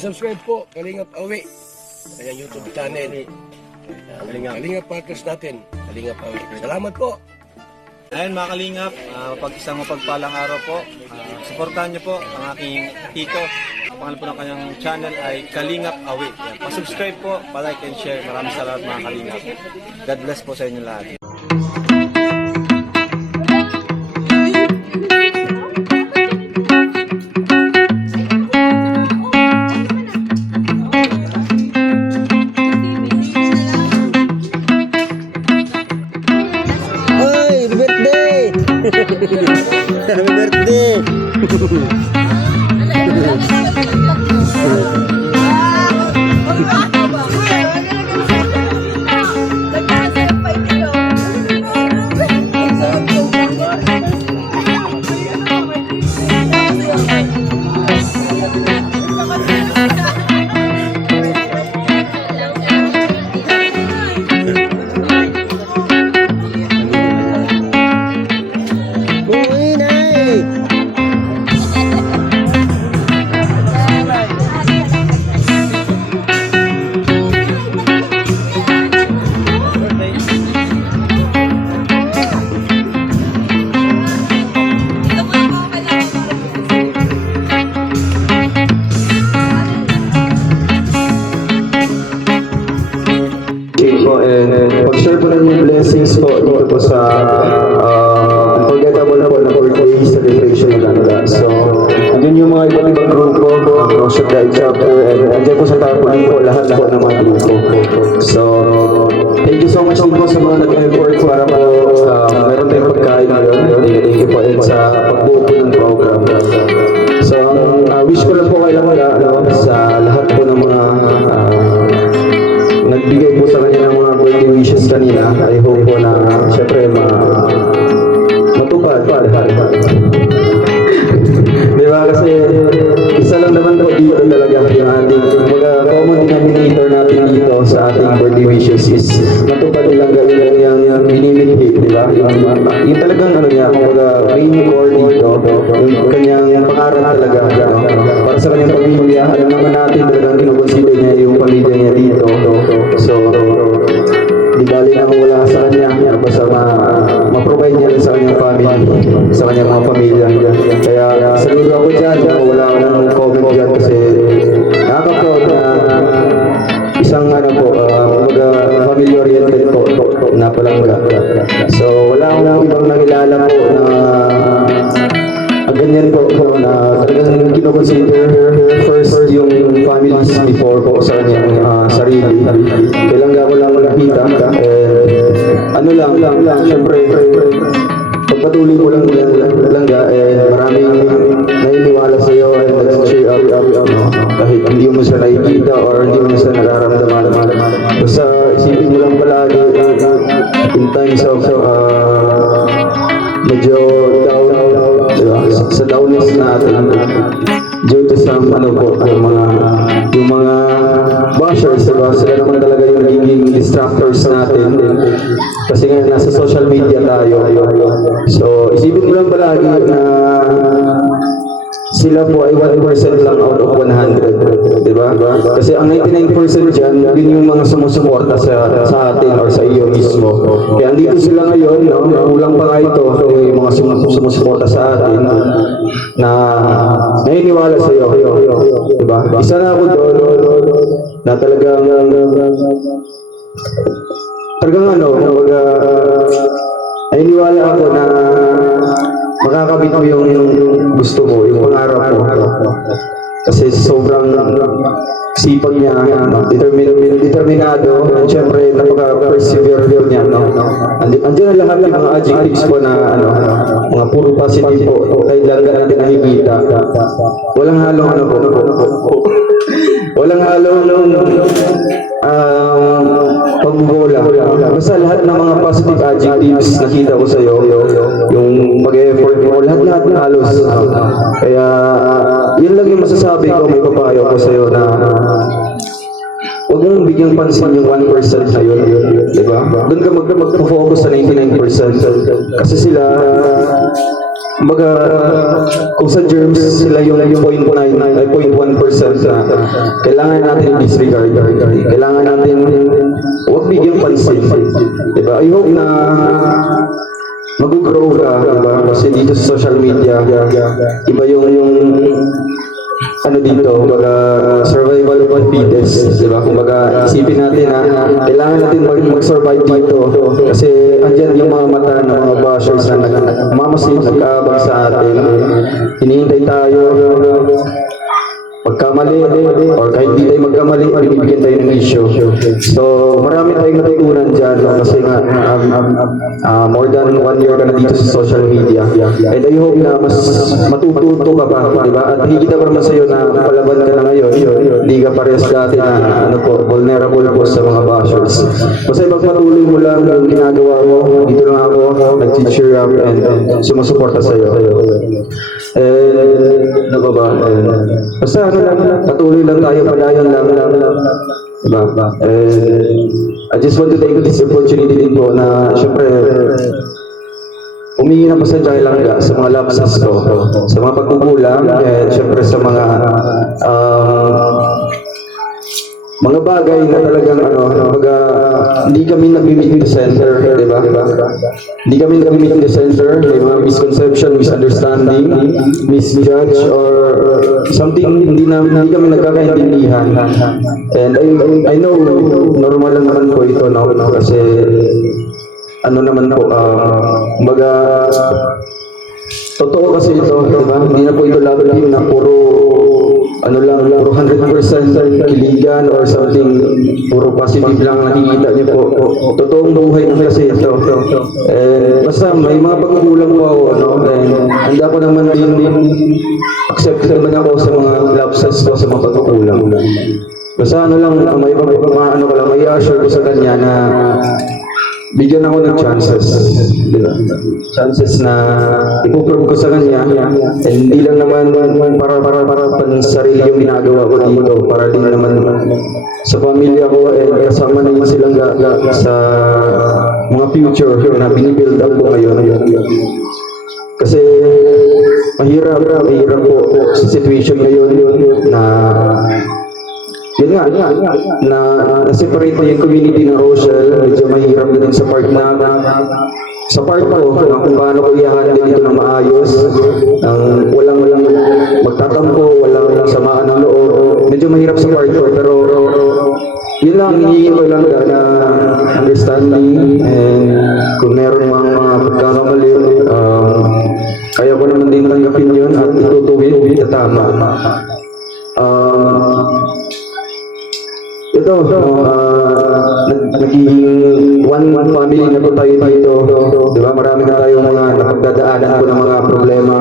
Subscribe po, Kalingap Awi. Kaya YouTube channel. Kalingap Partners natin. Kalingap Awi. Salamat po. Ayun mga Kalingap, isang mapagpalang araw po. Suportahan niyo po ang aking tito. Ang pangalan po ng kanyang channel ay Kalingap Awi. Pa-subscribe po, pa-like and share. Maraming salamat mga Kalingap. God bless po sa inyo lahat. Happy birthday! Pag-share po ng yung blessings po dito po sa unforgettable po na birthday celebration na ganda. So, andun yung mga iba't ibang grupo, Rosha Guide Chapter, and andyan po sa tarpaulin po lahat po ng mga grupo. So, thank you so much din po sa mga nag-effort para po meron tayong pagkain ngayon. Thank you po and sa pagbuo po ng program. So, wish ko lang po kayo sa lahat po ng mga nagbigay po sa kanya ng mga birthday wishes kanina. I hope po na syempre matupad. Diba? Kasi isa lang naman po dito talaga yung ating mga common denominator natin dito sa ating birthday wishes is matupad nilang gawin yung binibigay, diba? Yung talagang ano niya, kumbaga rainy core dito, yung kanyang pangarap talaga para sa kanyang pamilya. Alam naman natin talagang kinukonsider niya yung pamilya niya dito. So, di bali na kung wala sa kanya, basta ma-provide niya rin sa kanyang family, sa kanyang mga pamilya. Kaya saludo ako dyan, wala akong comment dyan kasi nakaka-proud na isang family-oriented po na palangga. So, wala akong ibang nakilala po na ganyan po na talagang kinoconsider first yung families before po sa kanyang sarili. Kailangan ko lang nakita ano lang syempre pagpatuloy ko lang maraming naniniwala sa iyo and nag-cheer up kahit hindi mo siya nakikita or hindi mo siya nararamdaman. Basta isipin mo lang palagi in times of medyo down, sa downness natin due to some yung mga bashers, diba? Sila naman talaga yung naging distractors natin kasi nga nasa social media tayo. So isipin mo lang palagi na sila po ay 1% lang out of 100, di ba? Kasi ang 99% dyan, yun yung mga sumusuporta sa atin or sa iyo mismo. Kaya andito sila ngayon, kulang pa nga ito, yung mga sumusuporta sa atin na naniniwala sa iyo, di ba? Isa na ako doon na talagang naniniwala ako na makakabit mo yung gusto mo, yung pangarap mo. Kasi sobrang sipag niya, determinado, at syempre napaka-persevere niya. Andiyan na lahat yung mga adjectives po na mga puro positive po, kahit lang natin nakikita. Walang halong walang halong pagbobola. Basta lahat ng mga positive adjectives nakita ko sa iyo, yung mag-effort mo, lahat na halos. Kaya yun lang yung masasabi ko, may papayo ko sa iyo na huwag mong bigyang pansin yung 1% na yun, di ba? Doon ka mag-focus sa 99%. Kasi sila, Kumbaga, kung sa germs sila yung 0.9 ay 0.1% na kailangan natin disregard. Kailangan natin huwag bigyan pansin. Diba? I hope na mag-grow ka, diba? Kasi dito sa social media, iba yung ano dito, kumbaga survival of the fittest, diba? Kumbaga isipin natin na kailangan natin mag-survive dito kasi andyan yung mga mata ng mga bashers na nagmamasid, nag-aabang sa atin. Hinihintay tayo pagkamali or kahit di tayo magkamali, binibigyan tayo ng issue. So, marami tayong natutunan dyan no? Kasi nga, more than 1 year ka na dito sa social media. And I hope na mas matututo ka pa, di ba? At higit na naman sa'yo na palaban ka na ngayon, hindi ka parehas dati na vulnerable po sa mga bashers. Basta magpatuloy mo lang yung ginagawa mo, dito lang ako, nag-cheer up and sumusuporta sa'yo. Ano ba ba? Basta patuloy lang tayo, padayon lang. Diba? I just want to take this opportunity din po na syempre humingi ng pasensya lang sa mga lapses ko, sa mga pagkukulang, and syempre sa mga bagay na talagang hindi kami nag-meet in the center, di ba? Hindi kami nag-meet in the center, may mga misconception, misunderstanding, misjudge, or something hindi kami nagkakaintindihan. And I know, normal lang naman po ito, no? Kasi ano naman po, kumbaga, totoo kasi ito, di ba? Hindi na po ito love team na puro 100% kiligan or something, puro positive lang nakikita niyo po. Totoong buhay na kasi ito. Basta may mga pagkukulang po ako, no? And handa ko naman din accept naman ako sa mga lapses ko, sa mga pagkukulang. Basta may assure ko sa kanya na bigyan ako ng chances, diba? Chances na ipuprove ko sa kanya, and hindi lang naman para pansarili yung ginagawa ko dito, para din naman sa pamilya ko, and kasama naman silang sa mga future na binibuild up ko ngayon. Kasi mahirap po sa situation ngayon na yun nga, na-separate na yung community ng Rochelle, medyo mahirap din sa part ko, kung paano ko i-handle dito ng maayos, walang magtatampo, walang samaan ng loob, medyo mahirap sa part ko, pero yun lang, hinihingi ko lang na understanding, and kung meron mga pagkakamali, kaya ko naman din tanggapin yun at itutuwid na tama. Ito, naging one family na po tayo dito, di ba? Marami na tayo mga napagdadaanan po ng mga problema,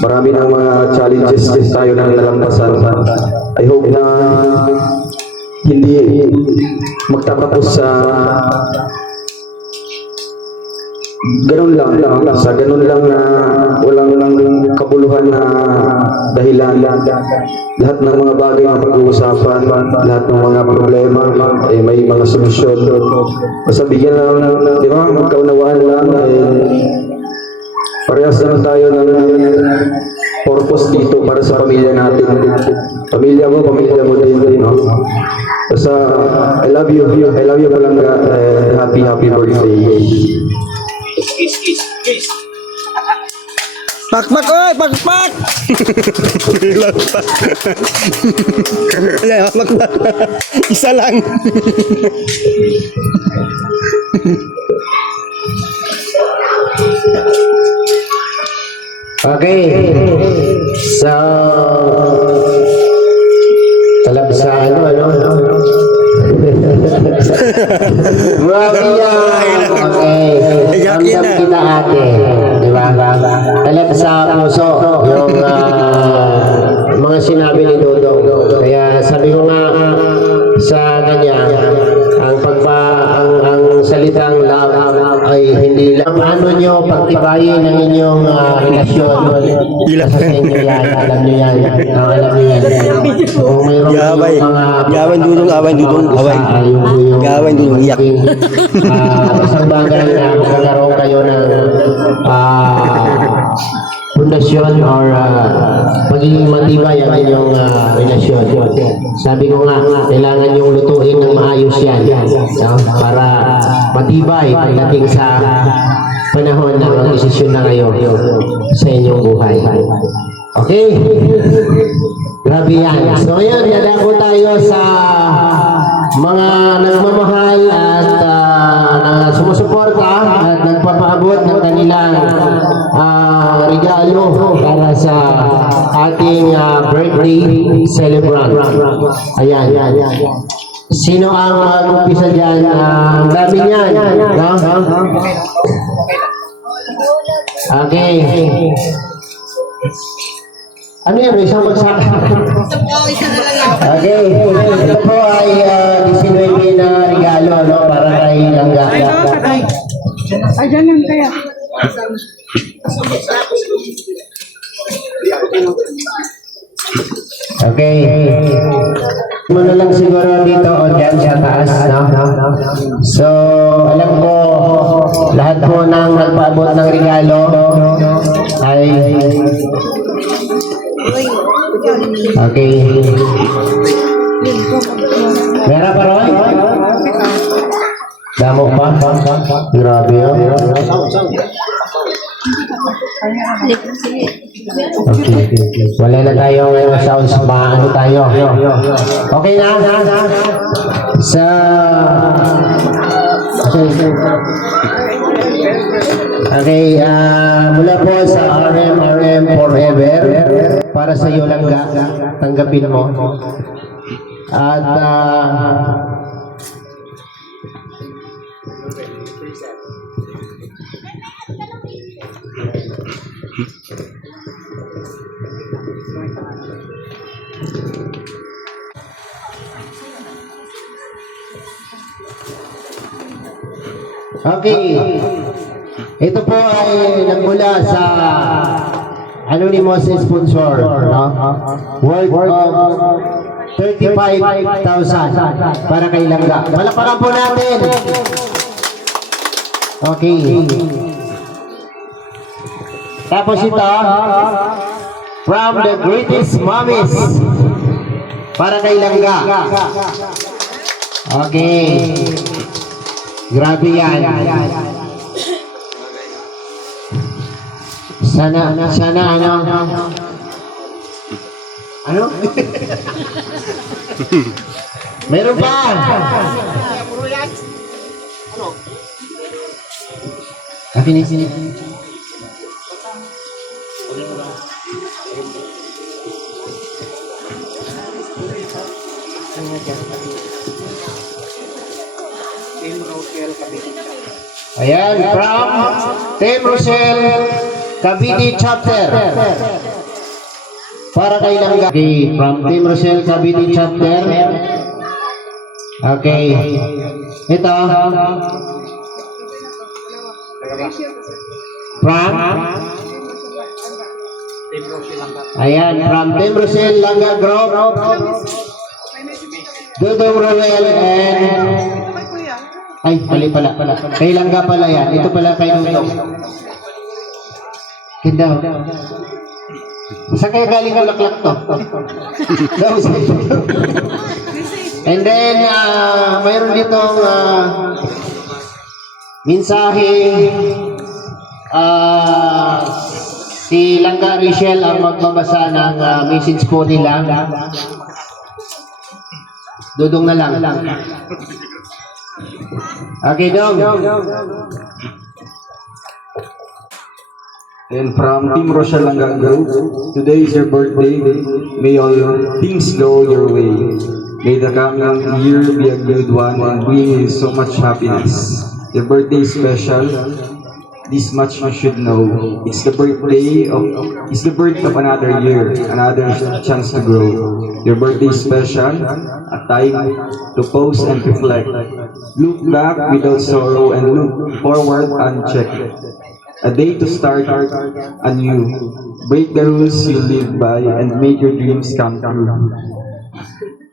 marami ng mga challenges tayo na nalampasan. I hope na hindi magtatapos sa ganun lang na walang kabuluhan na dahilan. Lahat ng mga bagay na pag-uusapan, lahat ng mga problema, may mga solusyon. Basta bigyan lang, di ba, magkaunawaan lang, parehas naman tayo ng purpose dito para sa pamilya natin. Pamilya mo din, no? Basta, I love you Palangga, happy birthday. Kiss. Pakpak, oy! Pakpak! Ilang pa. Wala, pakpak. Isa lang. Okay. So, talab sa ano? Okay. Ramdam kita ate. Diba? Talab sa puso yung mga sinabi ni Dodong. Kaya sabi ko nga sa kanya, ang salitang love ay hindi lang. Paano nyo pagtibayin ang inyong relasyon? Sa inyo yan, alam nyo yan. Alam nyo yan. Kung mayroon Gawin dudong, iyak. Isang bagay na magkaroon kayo ng pundasyon or pagiging matibay ang inyong relasyon. Sabi ko nga, kailangan yung lutuin ng maayos yan, no? Para matibay pagdating sa panahon ng desisyon na kayo sa inyong buhay. Okay? Grabe yan. So ngayon, nadako tayo sa mga nagmamahal at sumusuporta at nagpapaabot ng kanilang regalo para sa ating birthday celebrant. Ayan. Sino ang mag-umpisa dyan? Ang dami niyan. No? Okay. Ano yan? Isang bagsak. Okay. Ito po ay 19 na regalo, no? Para kay Langga. Ay, ganun kaya. Okay. Muna lang siguro dito o dyan sa taas, no? So, alam ko, lahat po nang nagpaabot ng regalo ay... Okay. Meron pa rin? Damo pa? Grabe yun. Okay. Wala na tayo ngayon sounds ba? Ano tayo? Okay na? Sa... Okay, mula po sa RM Forever, para sa iyo lang tanggapin mo. At okay. Ito po ay nagmula sa anonymous sponsor, no? Worth of 35,000 para kay Langga. Palakpakan po natin. Okay. Tapos ito, from the greatest mommies para kay Langga. Okay. Grabe yan. Sana ano? Ano? Meron pa. Sini. Ayan, from Team Rochelle Cavite Chapter. Para kay Langga. Okay, from Team Rochelle Cavite Chapter. Okay. Ito. From? Ayan, from Team Rochelle Langga Group. Dudong Roel and... Ay, mali pala. Kay Langga pala yan. Ito pala kay Dudong. Kindaw. Saan kaya galing ang laklak to? And then, mayroon ditong mensahe. Si Langga Richel ang magbabasa ng message po nila. Dudong na lang. Okay, Dong. And from Team Rochelle Langga Group, today is your birthday. May all your things go your way. May the coming year be a good one and bring you so much happiness. Your birthday is special. This much you should know. It's the birth of another year, another chance to grow. Your birthday is special, a time to pause and reflect. Look back without sorrow and look forward unchecked. A day to start anew. Break the rules you live by and make your dreams come true.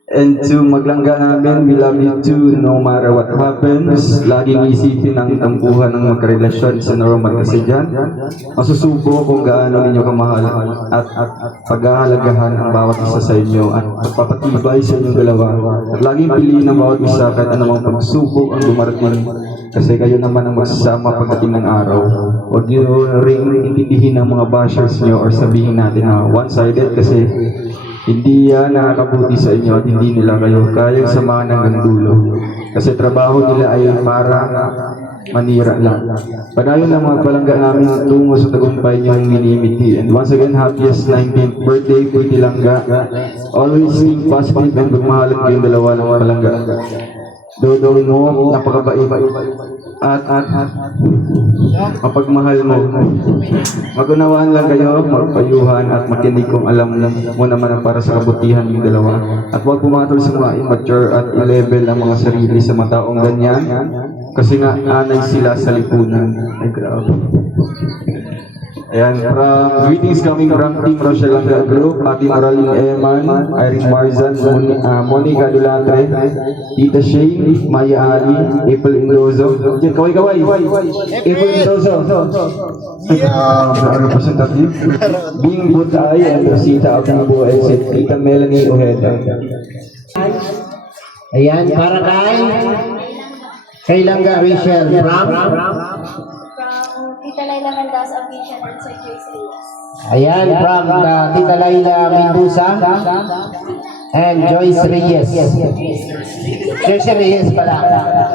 And to maglangga namin, we love you too no matter what happens. Laging isipin ang tampuhan ng magkarelasyon sa normal kasi dyan. Masusubo kung gaano ninyo kamahal at paghahalagahan ang bawat isa sa inyo at pagpapatibay sa inyong dalawa. At laging piliin ng bawat isa kahit anumang pagsubok ang dumarating kasi kayo naman ang magsasama pagdating ng araw. Huwag niyo rin intindihin ng mga bashers niyo or sabihin natin na one-sided kasi hindi yan nakakabuti sa inyo at hindi nila kayo kayang samahan hanggang dulo. Kasi trabaho nila ay para manira lang. Panayon ang mga palangga namin tungo sa tagumpay niyong minimiti. And once again, happiest 19th birthday, Kuya Langga. Always think positive and magmahalan kayong dalawa ng palangga. Dodong mo, napakabait at mapagmahal mo. Magunawaan lang kayo, magpayuhan at makinig kung alam mo naman ang para sa kabutihan ng dalawa. At huwag pumatol sa mga immature at i-level ang mga sarili sa mga taong ganyan kasi nga anay sila sa lipunan. Ay, grabe. Ayan, greetings coming from Team Rochelle Langga Group, Ate Moraline Eman, Irene Marzan, Monica Dulatre, Tita Shane, Maya Ali, April Indozo. Diyan, kaway-kaway. April Indozo. Representative. Bing Butay and Rosita Abubo and Tita Melanie Ojeda. Ayan, para kay Langga Rachel from Tita Laila Mendoza Official and Sir Joyce Reyes. Ayan, from Tita Laila Mendoza and Joyce Reyes. Joyce Reyes pala.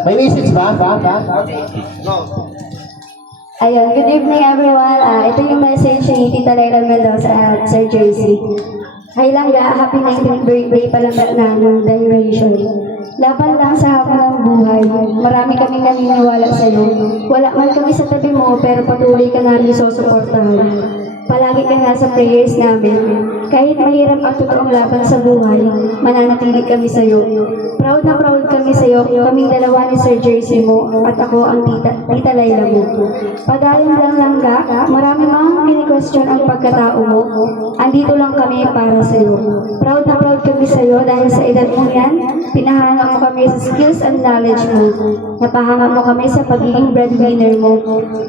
May message ba? Ayun, good evening everyone. Ito yung message ni Tita Laila Mendoza at Sir Joyce. Hi Langga, happy 19th birthday palangga na ng generation. Laban lang sa hapon ng buhay. Marami kaming naniniwala sa iyo. Wala man kami sa tabi mo, pero patuloy ka namin susuportahan. Palagi ka nasa prayers namin. Kahit mahirap ang totoong laban sa buhay, mananatili kami sa iyo. Proud na proud kami sa iyo, kaming dalawa ni Sir Jersey mo at ako ang Tita Laila mo. Padayon lang Langga, marami mang kini-question ang pagkatao mo. Andito lang kami para sa iyo. Proud na proud kami sa iyo dahil sa edad mo yan, pinahanga mo kami sa skills and knowledge mo. Napahanga mo kami sa pagiging breadwinner mo.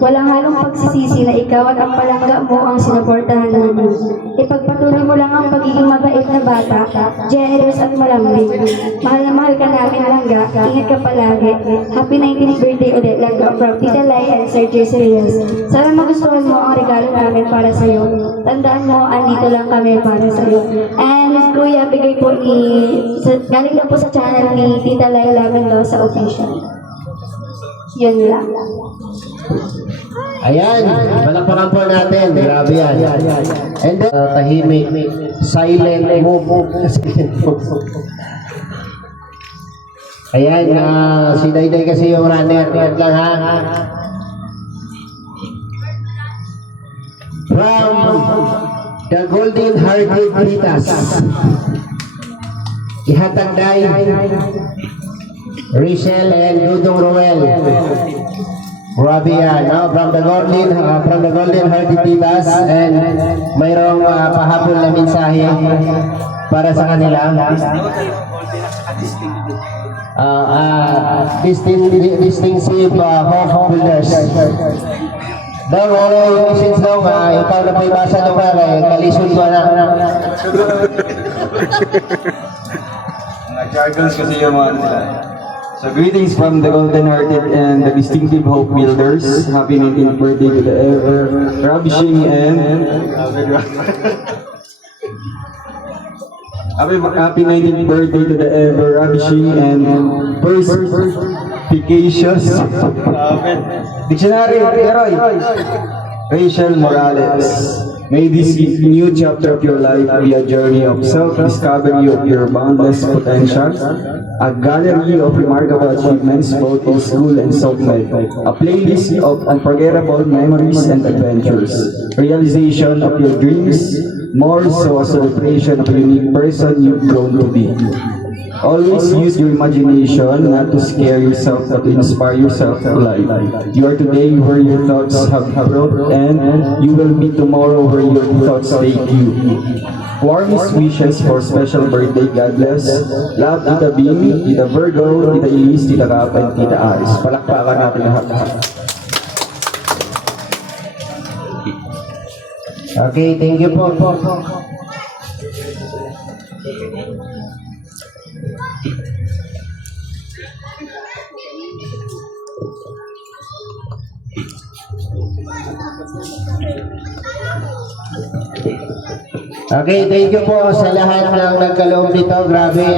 Walang halong pagsisisi na ikaw at ang palangga mo ang sinuportahan namin. Ipagpatuloy mo lang ang pagiging mabait na bata, generous at malambing. Mahal na mahal ka namin Langga, ingat ka palagi. Happy 19th birthday ulit Langga from Tita Lai and Sir Jason Reyes. Sana magustuhan mo ang regalo namin para sa iyo. Tandaan mo, andito lang kami para sa iyo. And Kuya, bigay po galing na po sa channel ni Tita Laila Mendoza Official. Yun lang. Ayan, palakpakan po natin. Grabe yan. And then, tahimik, silent move. Ayan, si Dayday kasi yung runner. Yan lang ha. From the Golden Hearted Titas. Ihatag Day, Rachel and Dudong Roel. Grabe yan, no? From the Golden Hearted Titas, and mayroong pahabol na mensahe para sa kanila. Distinctive hope builders. Daw, yung message daw, ikaw na may basa ng kalisod ko na. Mga jargons kasi yung mga nila. So greetings from the Golden Hearted and the Distinctive Hope Builders. Happy 19th birthday to the ever ravishing and happy 19th birthday to the ever ravishing and perspicacious dictionary Heroy Rachel Morales. May this new chapter of your life be a journey of self-discovery of your boundless potential, a gallery of remarkable achievements both in school and self-made, a playlist of unforgettable memories and adventures, realization of your dreams, more so a celebration of a unique person you've grown to be. Always use your imagination, not to scare yourself, but to inspire yourself to life. You are today where your thoughts have growth, and you will be tomorrow where your thoughts take you. Warmest wishes for special birthday, God bless. Love, Tita Bing, Tita Virgo, Tita Elise, Tita Cap, and Tita Aris. Palakpakan natin lahat. Okay, thank you po. Okay, thank you po sa lahat ng nagkaloob dito. Grabe,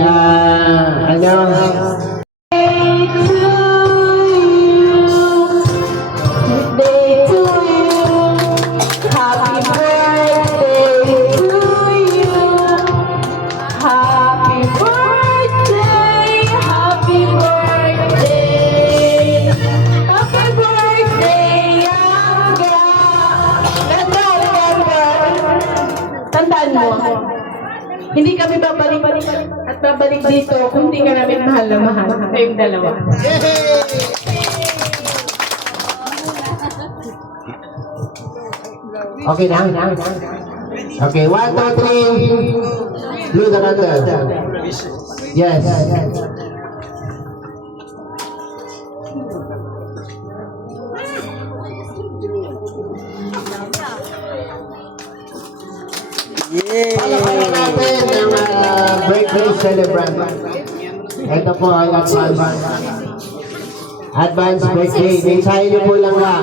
Tandaan mo, hindi kami babalik at babalik dito kung di ka namin mahal na mahal. Kayong dalawa. Okay na? Okay, 1, 2, 3. Blue the candle. Yes. Palakpakan natin ang birthday celebrant. Ito po ay advance birthday. Mensahe niyo po lang ba?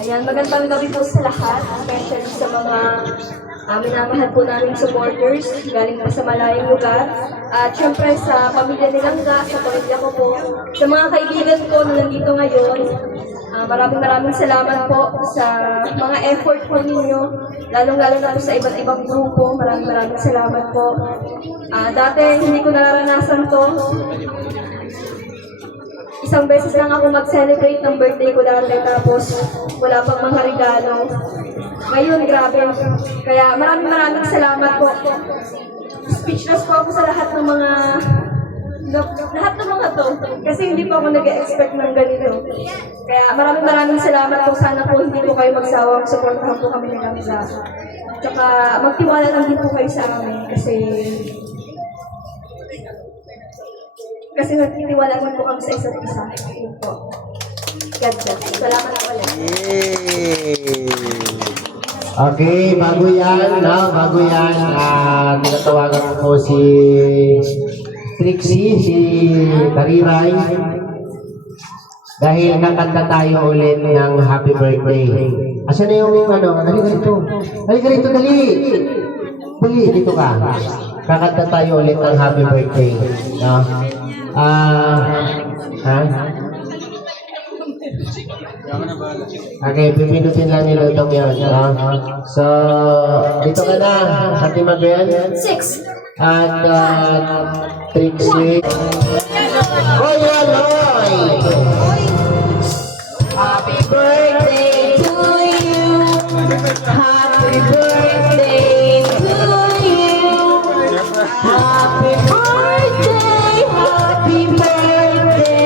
Ayan, magandang gabi po sa lahat, especially sa mga minamahal po naming supporters galing pa sa malayong lugar. At syempre sa pamilya ni Langga, sa pamilya ko po, sa mga kaibigan ko na nandito ngayon. Maraming salamat po sa mga effort po ninyo, lalong-lalo na po sa iba't ibang grupo. Maraming salamat po. Dati hindi ko nararanasan to. Isang beses lang ako mag-celebrate ng birthday ko dati, tapos wala pang mga regalo. Ngayon, grabe. Kaya maraming salamat po. Speechless po ako sa lahat ng mga to. Kasi hindi po ako nag-expect ng ganito. Kaya maraming salamat po. Sana po hindi po kayo magsawang supportahan po kami ng Langga. Tsaka magtiwala lang din po kayo sa amin kasi nagtitiwala mo po kami sa isa't isa. Yun po. God bless. Salamat po ulit. Okay, bago yan, tinatawagan ko po si Trixie, si Tariray. Dahil kakanta tayo ulit ng happy birthday. Asan na yung halika rito, dali. Dali, dito ka. Kakanta tayo ulit ng happy birthday. No? Okay, pipinutin lang ni Lodong yun. So, dito ka na, Ate Mabel. 6. At Trixie. Kuya Loy! Happy birthday to you. Happy birthday to you. Happy birthday, happy birthday.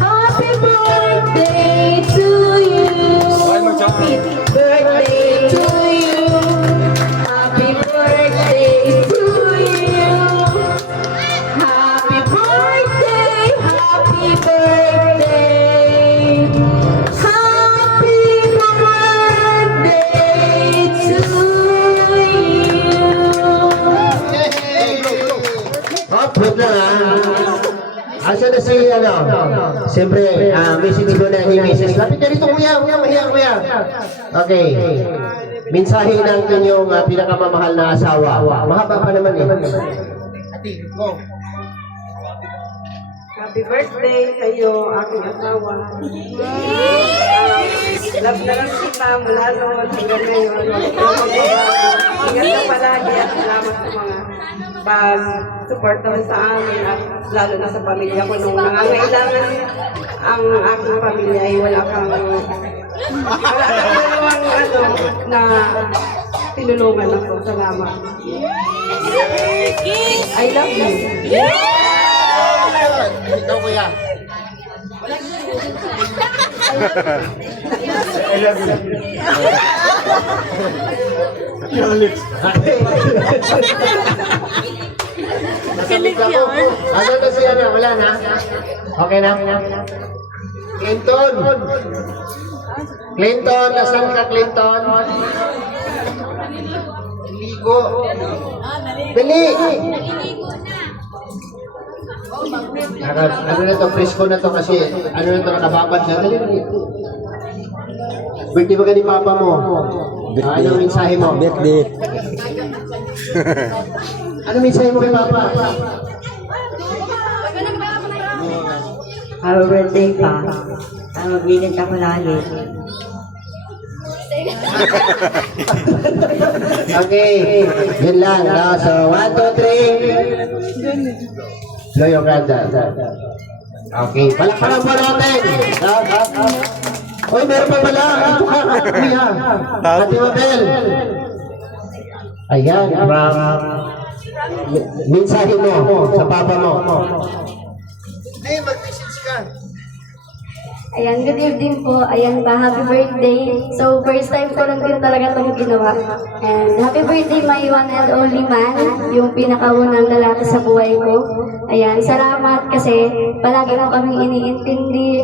Happy birthday to you. Happy birthday to you. Happy birthday to you. Happy birthday, happy birthday. Happy birthday to you. Wait lang Asa na si, siyempre, message ko na yung message. Lapit na rito, kuya. Okay. Mensahe ng inyong pinakamamahal na asawa. Mahaba pa naman eh. Happy birthday sa iyo, aking asawa. Love na lang kita mula noon hanggang ngayon. Ingat ka palagi at salamat sa mga pag-support naman sa amin at lalo na sa pamilya ko. Nung nangangailangan ang aking pamilya ay wala kang na tinulungan ako. Salamat. I love you. Ikaw kuya. Nasalig ako. Ano na siya na? Wala na? Okay na? Clinton! Clinton! Nasaan ka, Clinton? Ligo! Dali! Ano na to? Fresco na to kasi ano na to? Nakababad na. Dali, dali. Birthday ba ka ni Papa mo? Anong mensahe mo? Birthday. Anong mensahe mo kay Papa? Happy birthday pa. Magbinit ako lagi. Okay, yun lang. No? So, 1, 2, 3. Blow your candle. Okay, palakpakan po natin. Uy, meron pa pala. Ito ka, Ate Mabel. Ayan, mensahe mo sa papa mo. Hey, mag-message ka. Ayan, good evening po. Ayan ba, happy birthday. So, first time ko lang din talaga itong ginawa. And happy birthday, my one and only man, yung pinakaunang lalaki sa buhay ko. Ayan, salamat kasi palagi mo kaming iniintindi,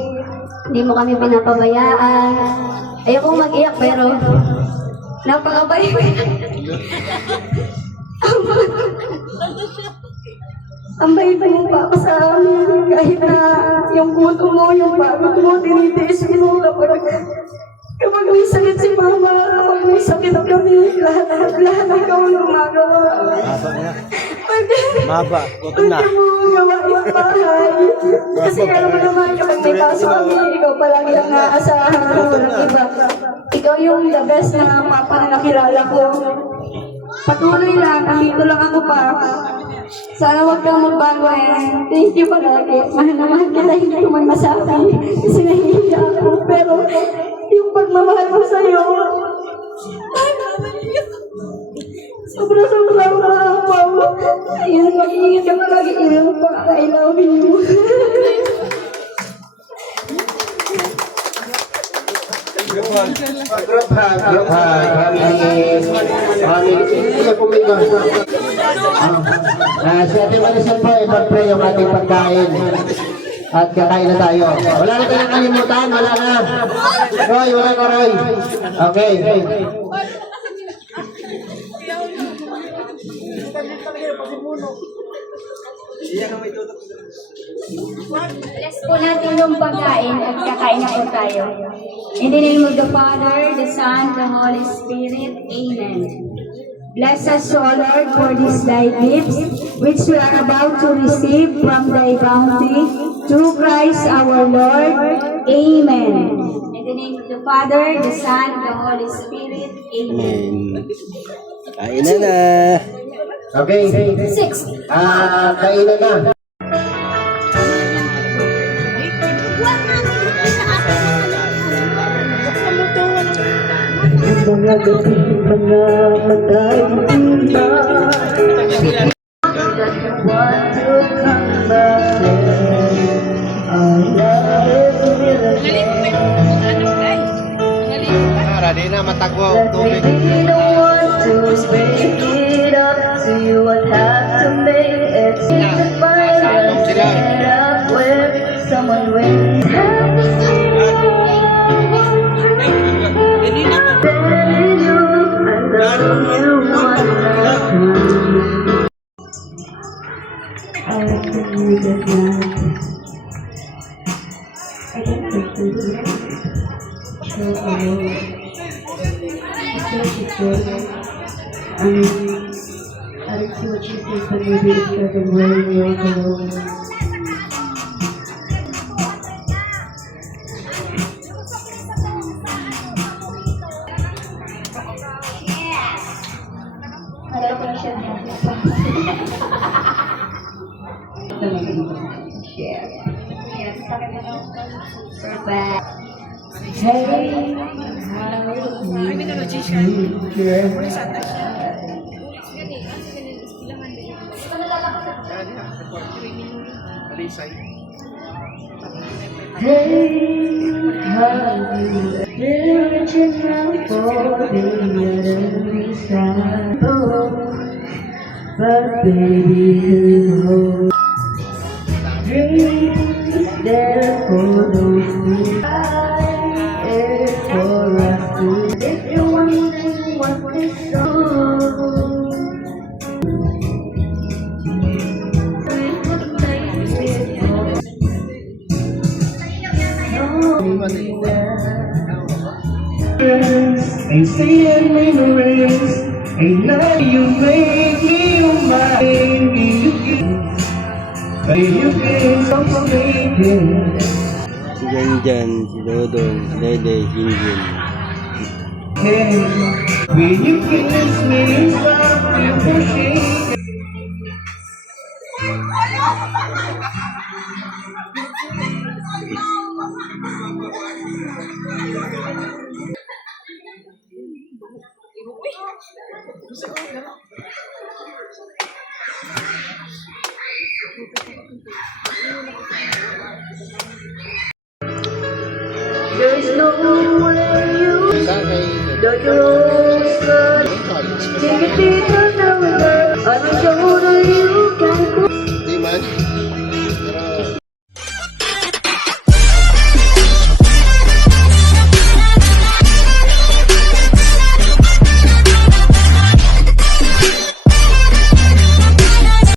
hindi mo kami pinapabayaan. Ayokong mag-iyak pero napakabay. Ang bait mo pa ako sa amin, kahit na yung buto mo, yung pagod mo, tinitiis mo kapag may sakit si mama, kapag may sakit kami, lahat ikaw ang gumagawa. Maba. Gutom na. Pwede mo gawa yung bahay. Kasi alam mo naman, kapag may paso kami, ikaw palagi ang naaasahan, walang iba. Ikaw yung the best na papa na nakilala ko. Patuloy lang, andito lang ako pa. Sana huwag kang magbago eh. Thank you palagi. Mahal na mahal kita, hindi ko man masabi. Kasi nahihiya ako. Pero yung pagmamahal ko sa'yo, sobra-sobra ako. Ayun, mag-iingat ka palagi. I love you. Group hug, si Ate Maricel po, ipag-pray yung ating pagkain. At kakain na tayo. Wala na tayong kalimutan, wala na. Roy, wala na Roy. Okay. Bless po natin yung pagkain at kakain na po tayo. In the name of the Father, the Son, the Holy Spirit. Amen. Bless us, O Lord, for these thy gifts, which we are about to receive from thy bounty, through Christ our Lord. Amen. In the name of the Father, the Son, the Holy Spirit. Amen. Kain na na. Okay. 6. Kainan na. Mga gabi, mga patay na. Want to come back there. Our love is ready na matagwa ang tubig. We don't want to break it up, so you would have to make it. To find us set up with someone with Hey. Criminology siya. Pulis ata siya. But baby, you there for those who die for us to. If you're wondering what this song, ain't seeing memories, ain't none you make me your mind. Baby, you can so forsaken. Si Janjan, si Dodong, si Dede, si Jinjin. Will you kiss me and stop me pushing? there's no way you that you're always good. Take it,